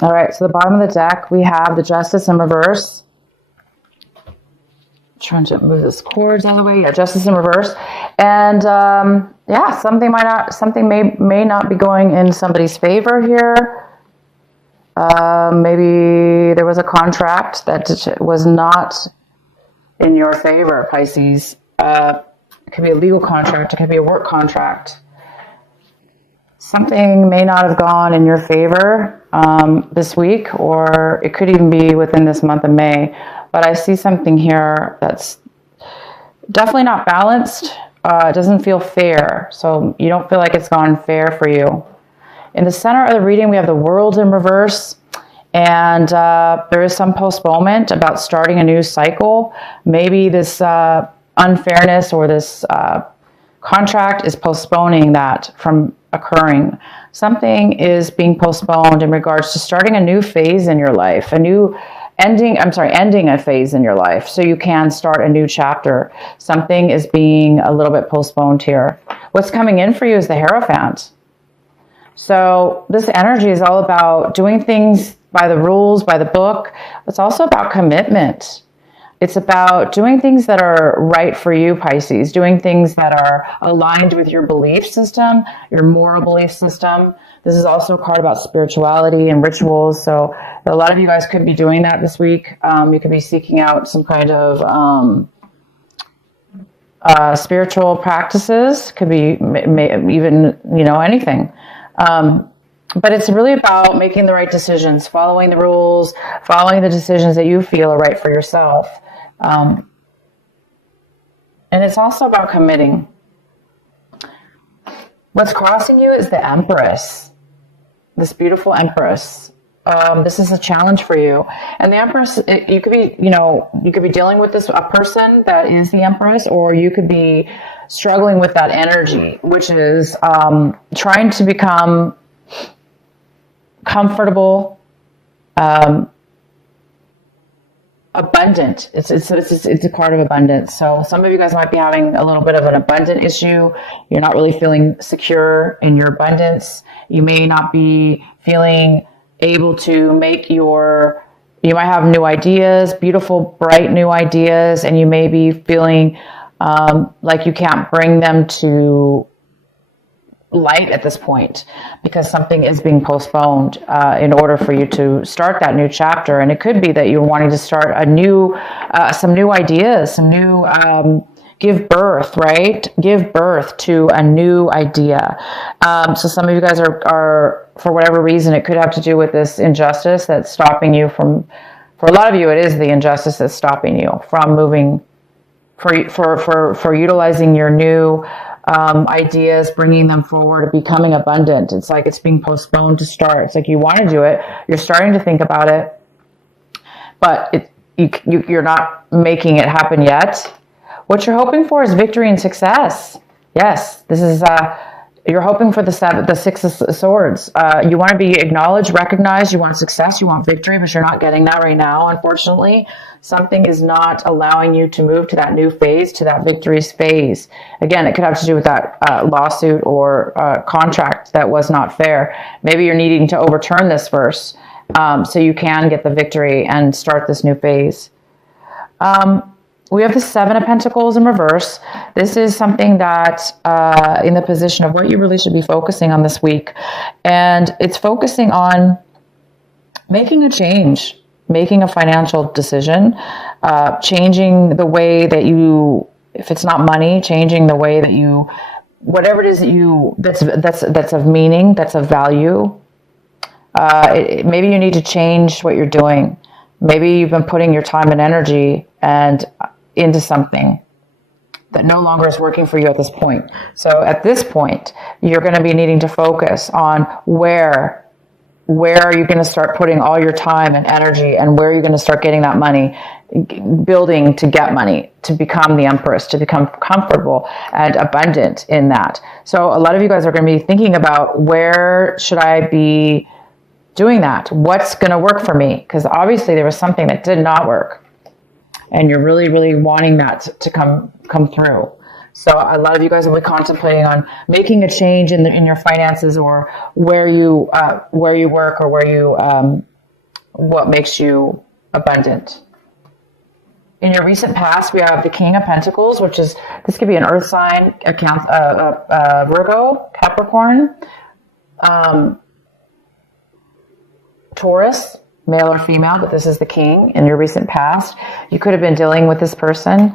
All right, so the bottom of the deck, we have the Justice in reverse. Trying to move this cords out of the way. Yeah, Justice in reverse. And yeah, something may not be going in somebody's favor here. Maybe there was a contract that was not in your favor, Pisces. It could be a legal contract. It could be a work contract. Something may not have gone in your favor this week, or it could even be within this month of May. But I see something here that's definitely not balanced. It doesn't feel fair. So you don't feel like it's gone fair for you. In the center of the reading, we have the World in reverse. And there is some postponement about starting a new cycle. Maybe this unfairness or this contract is postponing that from occurring. Something is being postponed in regards to starting a new phase in your life, ending a phase in your life so you can start a new chapter. Something is being a little bit postponed here. What's coming in for you is the Hierophant. So this energy is all about doing things by the rules, by the book. It's also about commitment. It's about doing things that are right for you, Pisces, doing things that are aligned with your belief system, your moral belief system. This is also a card about spirituality and rituals. So a lot of you guys could be doing that this week. You could be seeking out some kind of spiritual practices. Could be even, anything. But it's really about making the right decisions, following the rules, following the decisions that you feel are right for yourself. And it's also about committing. What's crossing you is the Empress, this beautiful Empress. This is a challenge for you. And the Empress, you could be dealing with a person that is the Empress, or you could be struggling with that energy, which is trying to become comfortable, abundant. It's a card of abundance. So some of you guys might be having a little bit of an abundant issue. You're not really feeling secure in your abundance. You may not be feeling able to you might have new ideas, beautiful, bright new ideas, and you may be feeling like you can't bring them to light at this point because something is being postponed in order for you to start that new chapter. And it could be that you're wanting to start some new ideas, give birth, right? Give birth to a new idea. So some of you guys are, for whatever reason, it could have to do with this injustice that's stopping you from, for a lot of you, it is the injustice that's stopping you from moving, for utilizing your new ideas, bringing them forward, becoming abundant. It's like it's being postponed to start. It's like you want to do it. You're starting to think about it, but you're not making it happen yet. What you're hoping for is victory and success. Yes, this is, you're hoping for the Six of Swords. You want to be acknowledged, recognized, you want success, you want victory, but you're not getting that right now, unfortunately. Something is not allowing you to move to that new phase, to that victories phase. Again, it could have to do with that lawsuit or contract that was not fair. Maybe you're needing to overturn this first so you can get the victory and start this new phase. We have the Seven of Pentacles in reverse. This is something that in the position of what you really should be focusing on this week. And it's focusing on making a change, making a financial decision, changing the way that you, if it's not money, changing the way that you, whatever it is that's of meaning, that's of value. Maybe you need to change what you're doing. Maybe you've been putting your time and energy into something that no longer is working for you at this point. So at this point, you're going to be needing to focus on where are you going to start putting all your time and energy, and where are you going to start getting that money, building to get money, to become the Empress, to become comfortable and abundant in that. So a lot of you guys are going to be thinking about, where should I be doing that? What's going to work for me? Because obviously there was something that did not work, and you're really, really wanting that to come through. So a lot of you guys will be contemplating on making a change in your finances, or where you work, or where you what makes you abundant. In your recent past, we have the King of Pentacles, which is, this could be an earth sign, Virgo, Capricorn, Taurus, male or female, but this is the king in your recent past. You could have been dealing with this person.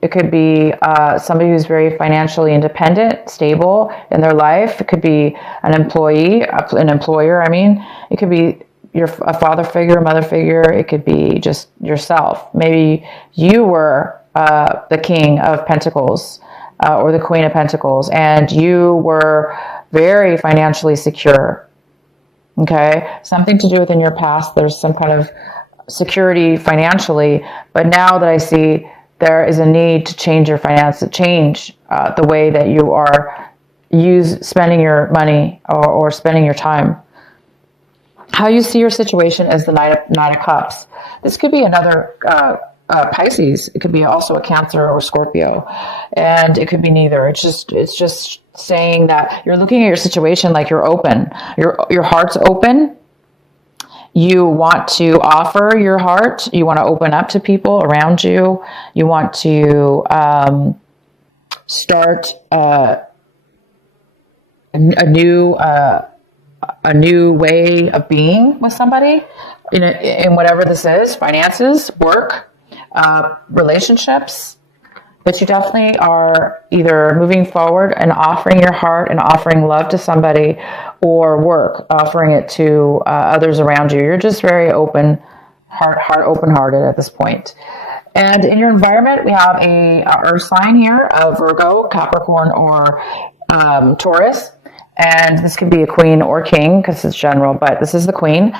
It could be somebody who's very financially independent, stable in their life. It could be an employee, an employer, I mean. It could be a father figure, a mother figure. It could be just yourself. Maybe you were the King of Pentacles or the Queen of Pentacles, and you were very financially secure. Okay, something to do within your past. There's some kind of security financially, but now that I see there is a need to change your finances, change the way that you are spending your money or spending your time. How you see your situation as the Knight of Cups. This could be another Pisces. It could be also a Cancer or Scorpio, and it could be neither. It's just saying that you're looking at your situation like you're open. Your heart's open. You want to offer your heart. You want to open up to people around you. You want to start a new way of being with somebody in whatever this is, finances, work, relationships. But you definitely are either moving forward and offering your heart and offering love to somebody, or work, offering it to others around you. You're just very open-hearted at this point. And in your environment, we have a earth sign here, a Virgo, Capricorn, or Taurus. And this could be a queen or king because it's general, but this is the queen.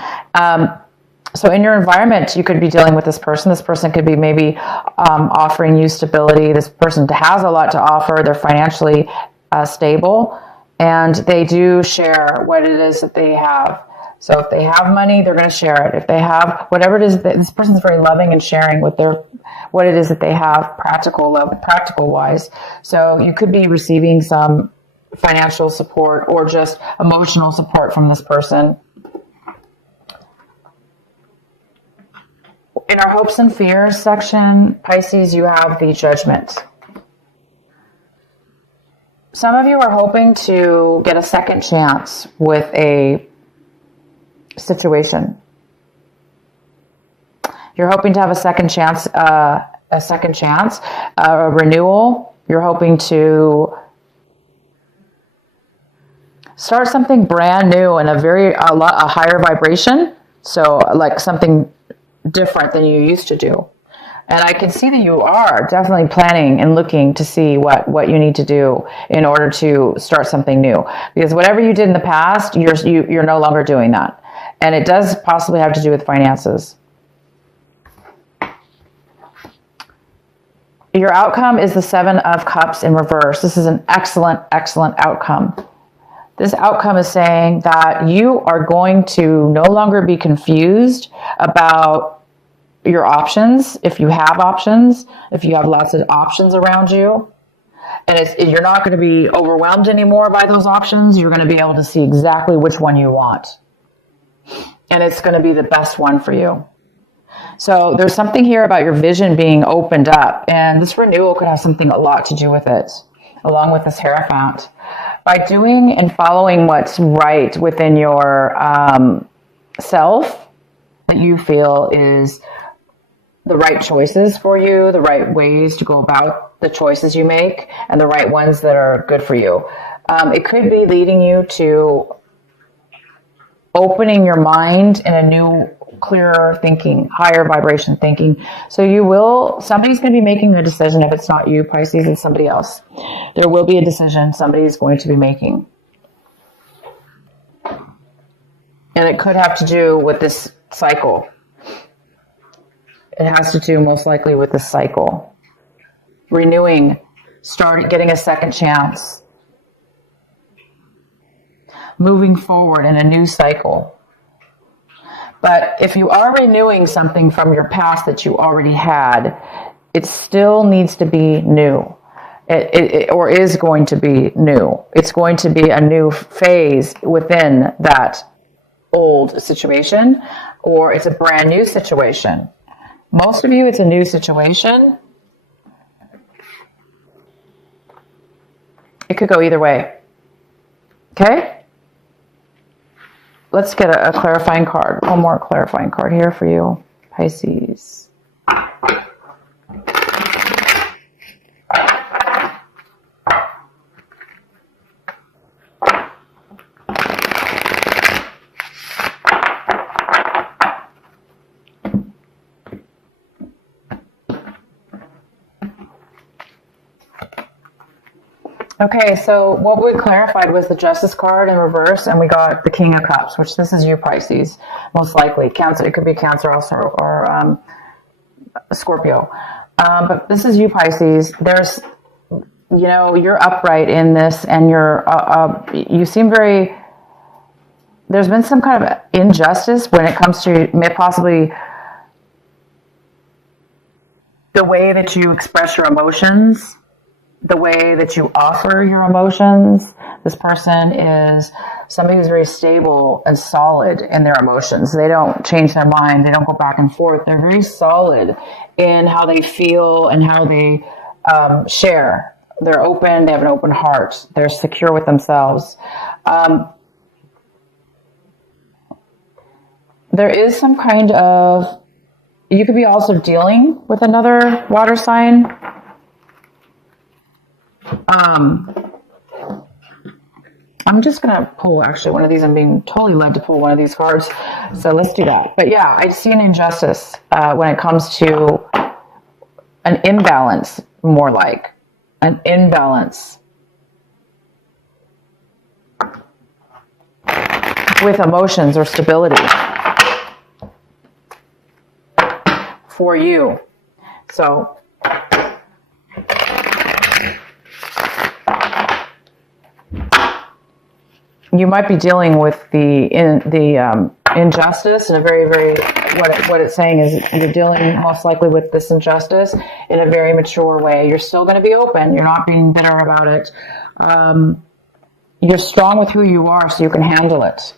So in your environment, you could be dealing with this person. This person could be maybe offering you stability. This person has a lot to offer. They're financially stable, and they do share what it is that they have. So if they have money, they're going to share it. If they have whatever it is, this person's very loving and sharing what it is that they have, practical wise. So you could be receiving some financial support or just emotional support from this person. In our hopes and fears section, Pisces, you have the Judgment. Some of you are hoping to get a second chance with a situation. You're hoping to have a second chance, a renewal. You're hoping to start something brand new and a higher vibration. So like something different than you used to do. And I can see that you are definitely planning and looking to see what you need to do in order to start something new. Because whatever you did in the past, you're no longer doing that. And it does possibly have to do with finances. Your outcome is the Seven of Cups in reverse. This is an excellent, excellent outcome. This outcome is saying that you are going to no longer be confused about your options, if you have options, if you have lots of options around you. And you're not going to be overwhelmed anymore by those options. You're going to be able to see exactly which one you want. And it's going to be the best one for you. So there's something here about your vision being opened up. And this renewal could have a lot to do with it, along with this Hierophant. By doing and following what's right within your self, that you feel is the right choices for you, the right ways to go about the choices you make, and the right ones that are good for you. It could be leading you to opening your mind in a new, clearer thinking, higher vibration thinking. So somebody's going to be making a decision. If it's not you, Pisces, it's somebody else. There will be a decision somebody is going to be making. And it could have to do with this cycle. It has to do most likely with this cycle. Renewing, getting a second chance. Moving forward in a new cycle. But if you are renewing something from your past that you already had, it still needs to be new. Or is going to be new. It's going to be a new phase within that old situation, or it's a brand new situation. Most of you, it's a new situation. It could go either way. Okay? Let's get a clarifying card. One more clarifying card here for you, Pisces. Okay, so what we clarified was the Justice card in reverse, and we got the King of Cups, which this is you, Pisces, most likely. Cancer, it could be Cancer also, or Scorpio. But this is you, Pisces. There's, you're upright in this, and you seem very, there's been some kind of injustice when it comes to possibly the way that you express your emotions, the way that you offer your emotions. This person is somebody who's very stable and solid in their emotions. They don't change their mind. They don't go back and forth. They're very solid in how they feel and how they share. They're open. They have an open heart. They're secure with themselves. There is some kind of, you could be also dealing with another water sign. I'm just going to pull actually one of these. I'm being totally led to pull one of these cards. So let's do that. But yeah, I see an injustice when it comes to an imbalance, more like an imbalance with emotions or stability for you. So you might be dealing with the injustice in a very, very, what it's saying is you're dealing most likely with this injustice in a very mature way. You're still going to be open. You're not being bitter about it. You're strong with who you are, so you can handle it.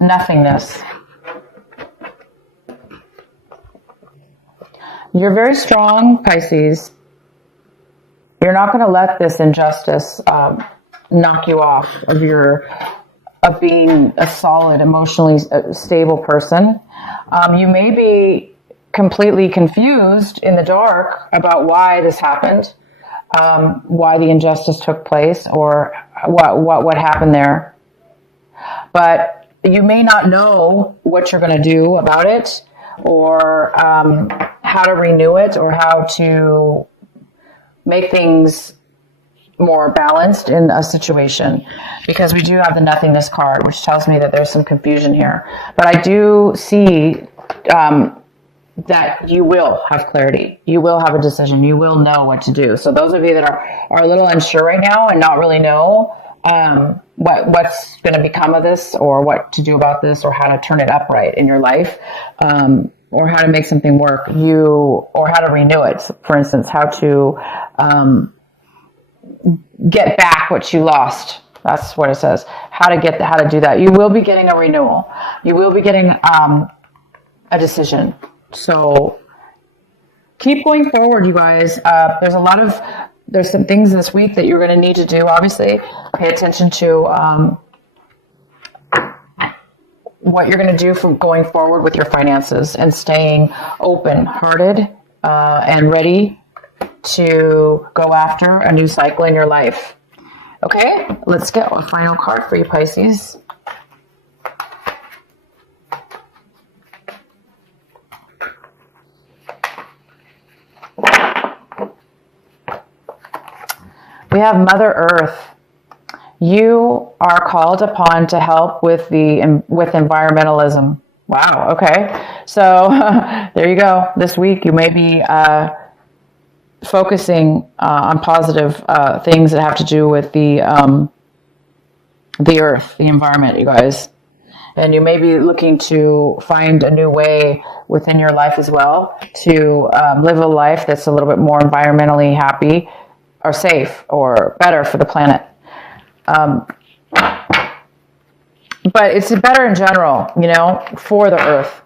Nothingness. You're very strong, Pisces. You're not going to let this injustice knock you off of being a solid, emotionally stable person. You may be completely confused in the dark about why this happened, why the injustice took place, or what happened there. But you may not know what you're going to do about it, or how to renew it, or how to make things more balanced in a situation, because we do have the nothingness card, which tells me that there's some confusion here. But I do see that you will have clarity. You will have a decision. You will know what to do. So those of you that are a little unsure right now and not really know what's going to become of this, or what to do about this, or how to turn it upright in your life, or how to make something work, or how to renew it. For instance, how to get back what you lost. That's what it says. How to do that. You will be getting a renewal. You will be getting a decision. So keep going forward, you guys. There's some things this week that you're going to need to do. Obviously, pay attention to what you're going to do for going forward with your finances, and staying open-hearted and ready to go after a new cycle in your life. Okay, let's get a final card for you, Pisces. We have Mother Earth. You are called upon to help with environmentalism. Wow. Okay. So there you go. This week you may be focusing on positive things that have to do with the earth, the environment, you guys. And you may be looking to find a new way within your life as well to live a life that's a little bit more environmentally happy, are safe or better for the planet. But it's better in general, you know, for the earth.